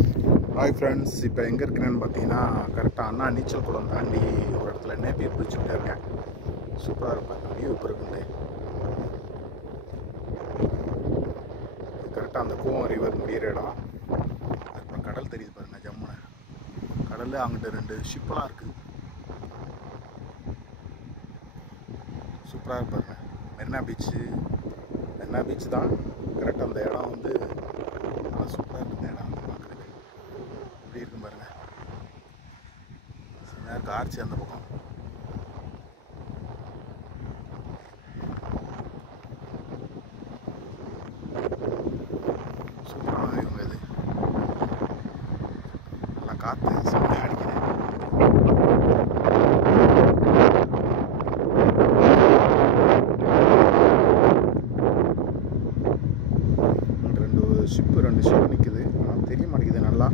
Hi friends, இப்போ எங்கே இருக்கிறேன்னு பார்த்தீங்கன்னா கரெக்டாக அண்ணா நீச்சல் குளம் தாண்டி ஒரு இடத்துல நேப்பியர் பிடிச்சிக்கிட்டே இருக்கேன். சூப்பராக இருப்பேன் வியூ இப்போ இருக்குண்டு. கரெக்டாக அந்த கூவம் ரிவர் முடிகிற இடம். அதுக்கப்புறம் கடல் தெரியுது பாருங்கள், ஜம்முன்னு கடல். அங்கிட்ட 2 ஷிப்பெல்லாம் இருக்குது. சூப்பராக இருப்பாருங்க. மெரினா பீச் தான் கரெக்டாக. அந்த இடம் வந்து நல்லா சூப்பராக இருக்குது. இந்த இடம் வந்து பார்க்குறதுக்கு எப்படி இருக்கும் பாருங்க. நேரம் ஆர்ச்சி அந்த பக்கம். சூப்பரான இவங்க இது. நல்லா காற்று செம்மையாக அடிக்குது. ரெண்டு ஷிப்பு நிற்குது. ஆனால் தெரிய மாட்டேங்குது நல்லா.